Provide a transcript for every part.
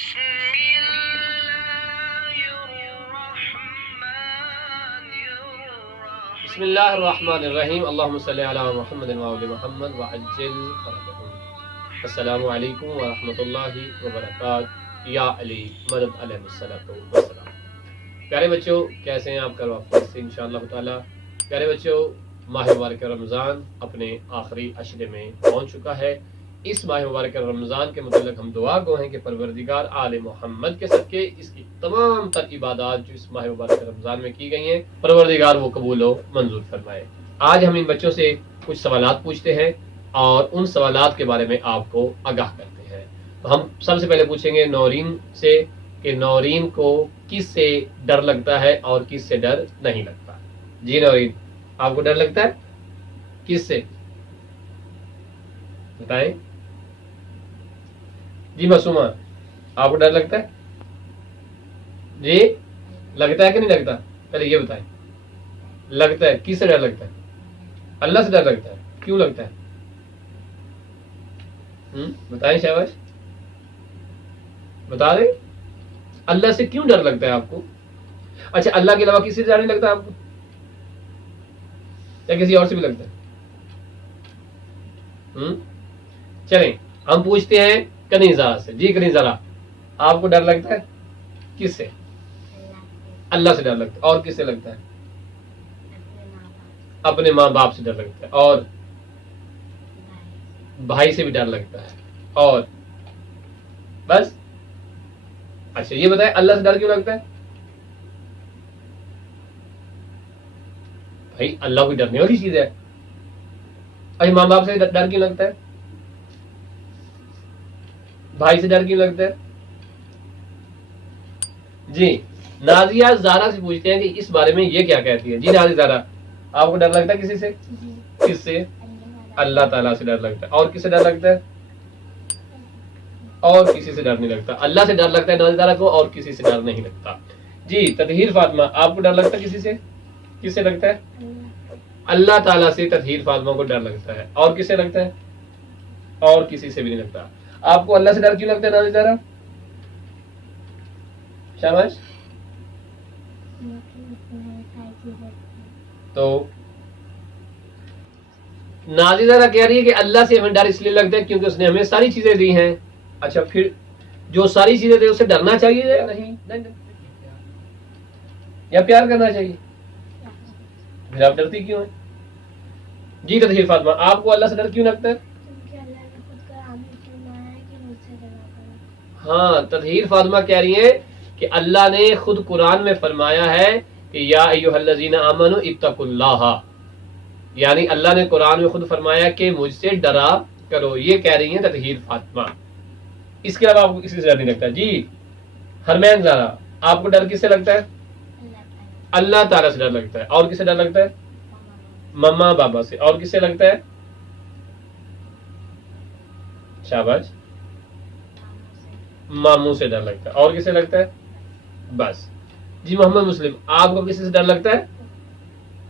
بسم اللہ الرحمن الرحیم، اللہم صلی علی محمد وآل محمد وعجل فرجہم۔ السلام علیکم ورحمۃ اللہ وبرکاتہ۔ یا علی مدد علیہ السلام۔ پیارے بچوں، کیسے ہیں آپ؟ کل واپس سے انشاءاللہ تعالی۔ پیارے بچوں، ماہ مبارک رمضان اپنے آخری عشرے میں پہنچ چکا ہے۔ اس ماہ مبارک رمضان کے متعلق ہم دعا گو ہیں کہ پروردگار آل محمد کے صدقے اس کی تمام تر عبادات جو اس ماہ مبارک رمضان میں کی گئی ہیں، پروردگار وہ قبول و منظور فرمائے۔ آج ہم ان بچوں سے کچھ سوالات پوچھتے ہیں اور ان سوالات کے بارے میں آپ کو آگاہ کرتے ہیں۔ تو ہم سب سے پہلے پوچھیں گے نورین سے کہ نورین کو کس سے ڈر لگتا ہے اور کس سے ڈر نہیں لگتا۔ جی نورین، آپ کو ڈر لگتا ہے؟ کس سے بتائیں؟ جی معصومہ، آپ کو ڈر لگتا ہے؟ جی لگتا ہے کہ نہیں لگتا؟ پہلے یہ بتائیں، لگتا ہے؟ کس سے ڈر لگتا ہے؟ اللہ سے ڈر لگتا ہے؟ کیوں لگتا ہے؟ بتائیں شاباش، بتا دیں اللہ سے کیوں ڈر لگتا ہے آپ کو؟ اچھا، اللہ کے علاوہ کسی سے ڈر نہیں لگتا آپ کو یا کسی اور سے بھی لگتا ہے؟ چلیں ہم پوچھتے ہیں کنیزہ سے۔ جی کنیزہ، آپ کو ڈر لگتا ہے کس سے؟ اللہ سے ڈر لگتا ہے۔ اور کس سے لگتا ہے؟ اپنے ماں باپ سے ڈر لگتا ہے، اور بھائی سے بھی ڈر لگتا ہے، اور بس؟ اچھا یہ بتائیں اللہ سے ڈر کیوں لگتا ہے؟ بھائی اللہ کو ڈرنے والی چیز ہے۔ اچھا ماں باپ سے ڈر کیوں لگتا ہے؟ بھائی سے ڈر کیوں لگتا ہے؟ جی نازیہ زارا سے پوچھتے ہیں کہ اس بارے میں یہ کیا کہتی ہے۔ جی نازیہ زارا، آپ کو ڈر لگتا ہے کسی سے؟ کس سے؟ اللہ تعالیٰ سے ڈر لگتا ہے۔ اور کس سے ڈر لگتا ہے؟ اور کسی سے ڈر نہیں لگتا۔ اللہ سے ڈر لگتا ہے نازیہ زارا کو، اور کسی سے ڈر نہیں لگتا۔ جی تطہیر فاطمہ، آپ کو ڈر لگتا ہے کسی سے؟ کس سے لگتا ہے؟ اللہ تعالیٰ سے تطہیر فاطمہ کو ڈر لگتا ہے۔ اور کس سے لگتا ہے؟ اور کسی سے بھی نہیں لگتا۔ آپ کو اللہ سے ڈر کیوں لگتا ہے نازیہ زارا؟ شاباش۔ تو نازیہ زارا کہہ رہی ہے کہ اللہ سے ہمیں ڈر اس لیے لگتا ہے کیونکہ اس نے ہمیں ساری چیزیں دی ہیں۔ اچھا پھر جو ساری چیزیں دی اسے ڈرنا چاہیے یا نہیں؟ یا پیار کرنا چاہیے؟ پھر آپ ڈرتی کیوں ہیں؟ جی تطہیر فاطمہ، آپ کو اللہ سے ڈر کیوں لگتا ہے؟ ہاں تطہیر فاطمہ کہہ رہی ہے کہ اللہ نے خود قرآن میں فرمایا ہے کہ یا ایھا الذین آمنوا اتقوا اللہ، یعنی اللہ نے قرآن میں خود فرمایا کہ مجھ سے ڈرا کرو۔ یہ کہہ رہی ہیں تطہیر فاطمہ۔ اس کے علاوہ آپ کو کسی سے ڈر نہیں لگتا؟ جی حرمین زارا، آپ کو ڈر کس سے لگتا ہے؟ اللہ تعالیٰ سے ڈر لگتا ہے۔ اور کس سے ڈر لگتا ہے؟ مما بابا سے۔ اور کس سے لگتا ہے؟ شاباش، ماموں سے ڈر لگتا ہے۔ اور کس سے لگتا ہے؟ بس۔ جی محمد مسلم، آپ کو کسی سے ڈر لگتا ہے؟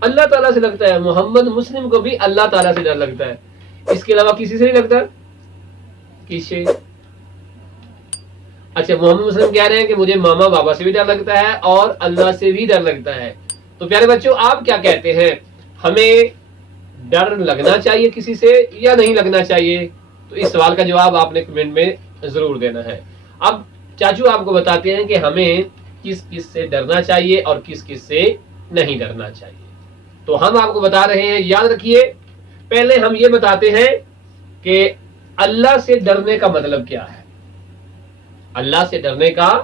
اللہ تعالیٰ سے لگتا ہے۔ محمد مسلم کو بھی اللہ تعالیٰ سے ڈر لگتا ہے۔ اس کے علاوہ کسی سے نہیں لگتا؟ کسی؟ اچھا محمد مسلم کہہ رہے ہیں کہ مجھے ماما بابا سے بھی ڈر لگتا ہے اور اللہ سے بھی ڈر لگتا ہے۔ تو پیارے بچوں آپ کیا کہتے ہیں، ہمیں ڈر لگنا چاہیے کسی سے یا نہیں لگنا چاہیے؟ تو اس سوال کا جواب آپ نے کمنٹ میں ضرور دینا ہے۔ اب چاچو آپ کو بتاتے ہیں کہ ہمیں کس کس سے ڈرنا چاہیے اور کس کس سے نہیں ڈرنا چاہیے۔ تو ہم آپ کو بتا رہے ہیں، یاد رکھیے پہلے ہم یہ بتاتے ہیں کہ اللہ سے ڈرنے کا مطلب کیا ہے۔ اللہ سے ڈرنے کا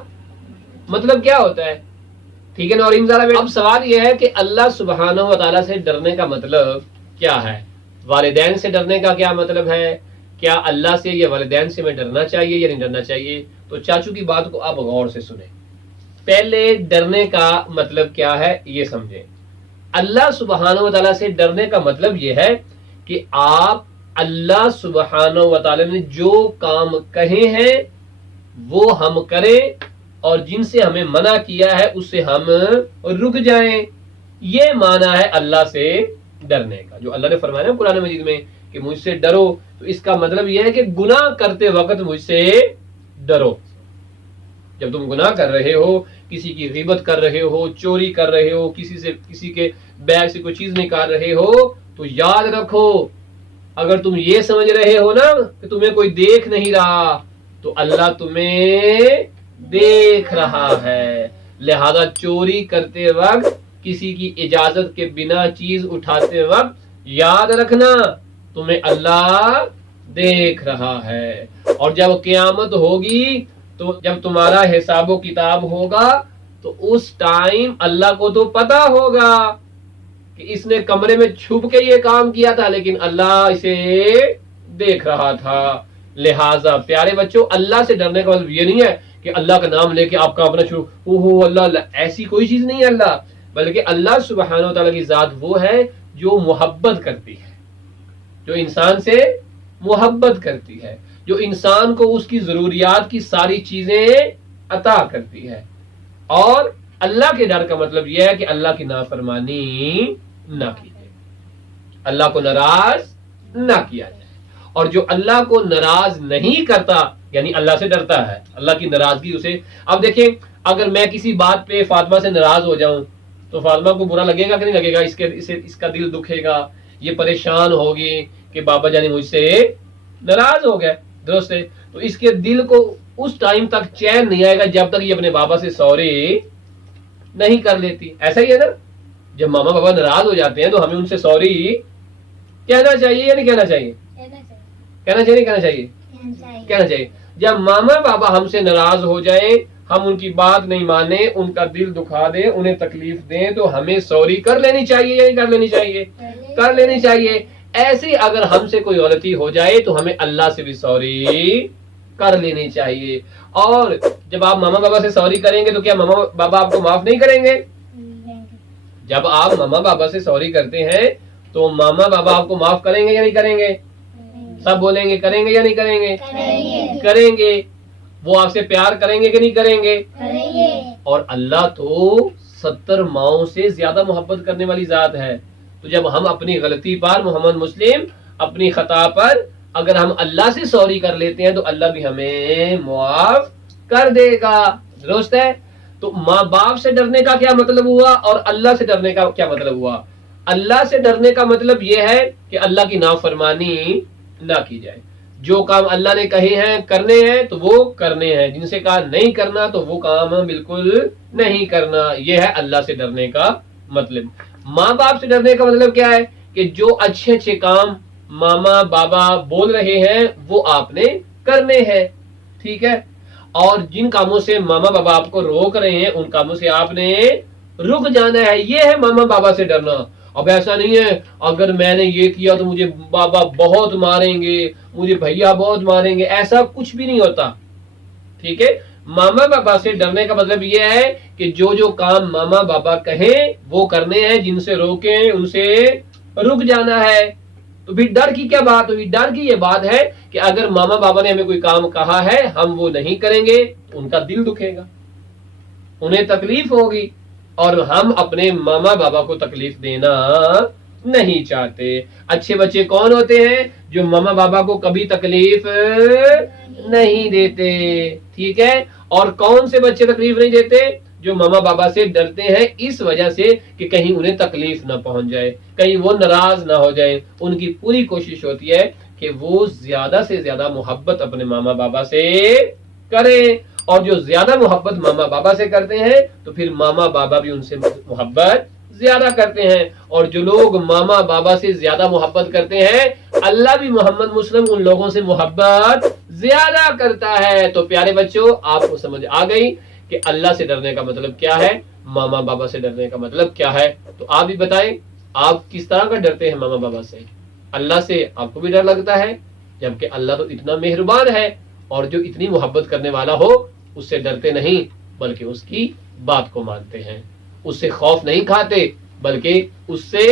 مطلب کیا ہوتا ہے؟ ٹھیک ہے نورین زارا، اب سوال یہ ہے کہ اللہ سبحانہ و تعالیٰ سے ڈرنے کا مطلب کیا ہے؟ والدین سے ڈرنے کا کیا مطلب ہے؟ کیا اللہ سے یا والدین سے میں ڈرنا چاہیے یا نہیں ڈرنا چاہیے؟ تو چاچو کی بات کو آپ غور سے سنیں۔ پہلے ڈرنے کا مطلب کیا ہے یہ سمجھیں۔ اللہ سبحانہ و تعالیٰ سے ڈرنے کا مطلب یہ ہے کہ آپ اللہ سبحانہ و تعالیٰ نے جو کام کہے ہیں وہ ہم کریں اور جن سے ہمیں منع کیا ہے اس سے ہم رک جائیں۔ یہ معنی ہے اللہ سے ڈرنے کا، جو اللہ نے فرمایا نا قرآن مجید میں کہ مجھ سے ڈرو، تو اس کا مطلب یہ ہے کہ گناہ کرتے وقت مجھ سے ڈرو۔ جب تم گناہ کر رہے ہو، کسی کی غیبت کر رہے ہو، چوری کر رہے ہو، کسی کے بیگ سے کوئی چیز نکال رہے ہو، تو یاد رکھو اگر تم یہ سمجھ رہے ہو نا کہ تمہیں کوئی دیکھ نہیں رہا، تو اللہ تمہیں دیکھ رہا ہے. لہذا چوری کرتے وقت، کسی کی اجازت کے بنا چیز اٹھاتے وقت یاد رکھنا تمہیں اللہ دیکھ رہا ہے. اور جب قیامت ہوگی، تو جب تمہارا حساب و کتاب ہوگا، تو اس ٹائم اللہ کو تو پتا ہوگا کہ اس نے کمرے میں چھپ کے یہ کام کیا تھا، لیکن اللہ اسے دیکھ رہا تھا. لہٰذا پیارے بچوں، اللہ سے ڈرنے کا مطلب یہ نہیں ہے کہ اللہ کا نام لے کے آپ کام کرنا شروع، اوہ اللہ اللہ، ایسی کوئی چیز نہیں ہے اللہ. بلکہ اللہ سبحانہ و تعالیٰ کی ذات وہ ہے جو محبت کرتی ہے، جو انسان سے محبت کرتی ہے، جو انسان کو اس کی ضروریات کی ساری چیزیں عطا کرتی ہے. اور اللہ کے ڈر کا مطلب یہ ہے کہ اللہ کی نافرمانی نہ کی جائے، اللہ کو ناراض نہ کیا جائے. اور جو اللہ کو ناراض نہیں کرتا، یعنی اللہ سے ڈرتا ہے، اللہ کی ناراضگی اسے. اب دیکھیں، اگر میں کسی بات پہ فاطمہ سے ناراض ہو جاؤں تو فاطمہ کو برا لگے گا کہ نہیں لگے گا؟ اس کا دل دکھے گا، یہ پریشان ہوگی کہ بابا جانی مجھ سے ناراض ہو گئے. درست ہے؟ تو اس کے دل کو اس ٹائم تک چین نہیں آئے گا جب تک یہ اپنے بابا سے سوری نہیں کر لیتی. ایسا ہی ہے نا، جب ماما بابا ناراض ہو جاتے ہیں تو ہمیں ان سے سوری کہنا چاہیے یا نہیں کہنا چاہیے؟ کہنا چاہیے کہنا چاہیے کہنا چاہیے. جب ماما بابا ہم سے ناراض ہو جائیں، ہم ان کی بات نہیں مانیں، ان کا دل دکھا دیں، انہیں تکلیف دیں، تو ہمیں سوری کر لینی چاہیے یا نہیں کر لینی چاہیے؟ کر لینی چاہیے. ایسے اگر ہم سے کوئی غلطی ہو جائے تو ہمیں اللہ سے بھی سوری کر لینی چاہیے. اور جب آپ ماما بابا سے سوری کریں گے تو کیا ماما بابا آپ کو معاف نہیں کریں گے؟ جب آپ ماما بابا سے سوری کرتے ہیں تو ماما بابا آپ کو معاف کریں گے یا نہیں کریں گے؟ سب بولیں گے کریں گے یا نہیں کریں گے؟ کریں گے. وہ آپ سے پیار کریں گے کہ نہیں کریں گے؟ اور اللہ تو 70 ماؤں سے زیادہ محبت کرنے والی ذات ہے. تو جب ہم اپنی غلطی پر، محمد مسلم اپنی خطا پر اگر ہم اللہ سے سوری کر لیتے ہیں تو اللہ بھی ہمیں معاف کر دے گا. درست ہے؟ تو ماں باپ سے ڈرنے کا کیا مطلب ہوا اور اللہ سے ڈرنے کا کیا مطلب ہوا؟ اللہ سے ڈرنے کا مطلب یہ ہے کہ اللہ کی نافرمانی نہ کی جائے. جو کام اللہ نے کہے ہیں کرنے ہیں تو وہ کرنے ہیں، جن سے کہا نہیں کرنا تو وہ کام بالکل نہیں کرنا. یہ ہے اللہ سے ڈرنے کا مطلب. ماں باپ سے ڈرنے کا مطلب کیا ہے؟ کہ جو اچھے اچھے کام ماما بابا بول رہے ہیں وہ آپ نے کرنے ہیں. ٹھیک ہے؟ اور جن کاموں سے ماما بابا آپ کو روک رہے ہیں ان کاموں سے آپ نے رک جانا ہے. یہ ہے ماما بابا سے ڈرنا. اب ایسا نہیں ہے اگر میں نے یہ کیا تو مجھے بابا بہت ماریں گے، مجھے بھیا بہت ماریں گے، ایسا کچھ بھی نہیں ہوتا. ٹھیک ہے؟ ماما بابا سے ڈرنے کا مطلب یہ ہے کہ جو کام ماما بابا کہیں وہ کرنے ہیں، جن سے روکیں ان سے رک جانا ہے. تو بھی ڈر کی کیا بات ہوئی؟ ڈر کی یہ بات ہے کہ اگر ماما بابا نے ہمیں کوئی کام کہا ہے ہم وہ نہیں کریں گے، ان کا دل دکھے گا، انہیں تکلیف ہوگی، اور ہم اپنے ماما بابا کو تکلیف دینا نہیں چاہتے. اچھے بچے کون ہوتے ہیں؟ جو ماما بابا کو کبھی تکلیف نہیں دیتے. ٹھیک ہے؟ اور کون سے بچے تکلیف نہیں دیتے؟ جو ماما بابا سے ڈرتے ہیں اس وجہ سے کہ کہیں انہیں تکلیف نہ پہنچ جائے، کہیں وہ ناراض نہ ہو جائے. ان کی پوری کوشش ہوتی ہے کہ وہ زیادہ سے زیادہ محبت اپنے ماما بابا سے کریں. اور جو زیادہ محبت ماما بابا سے کرتے ہیں تو پھر ماما بابا بھی ان سے محبت زیادہ کرتے ہیں. اور جو لوگ ماما بابا سے زیادہ محبت کرتے ہیں اللہ بھی محمد مسلم ان لوگوں سے محبت زیادہ کرتا ہے. تو پیارے بچوں، آپ کو سمجھ آ گئی کہ اللہ سے ڈرنے کا مطلب کیا ہے، ماما بابا سے ڈرنے کا مطلب کیا ہے. تو آپ بھی بتائیں آپ کس طرح کا ڈرتے ہیں ماما بابا سے؟ اللہ سے آپ کو بھی ڈر لگتا ہے، جبکہ اللہ تو اتنا مہربان ہے اور جو اتنی محبت کرنے والا ہو اس سے ڈرتے نہیں بلکہ اس کی بات کو مانتے ہیں. اس سے خوف نہیں کھاتے بلکہ اس سے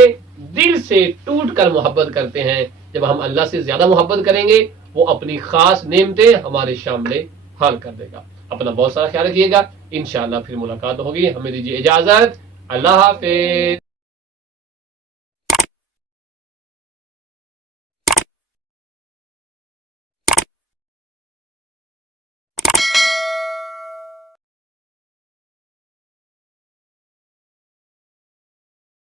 دل سے ٹوٹ کر محبت کرتے ہیں. جب ہم اللہ سے زیادہ محبت کریں گے وہ اپنی خاص نعمتیں ہمارے سامنے حل کر دے گا. اپنا بہت سارا خیال رکھیے گا. انشاءاللہ پھر ملاقات ہوگی. ہمیں دیجیے اجازت. اللہ حافظ.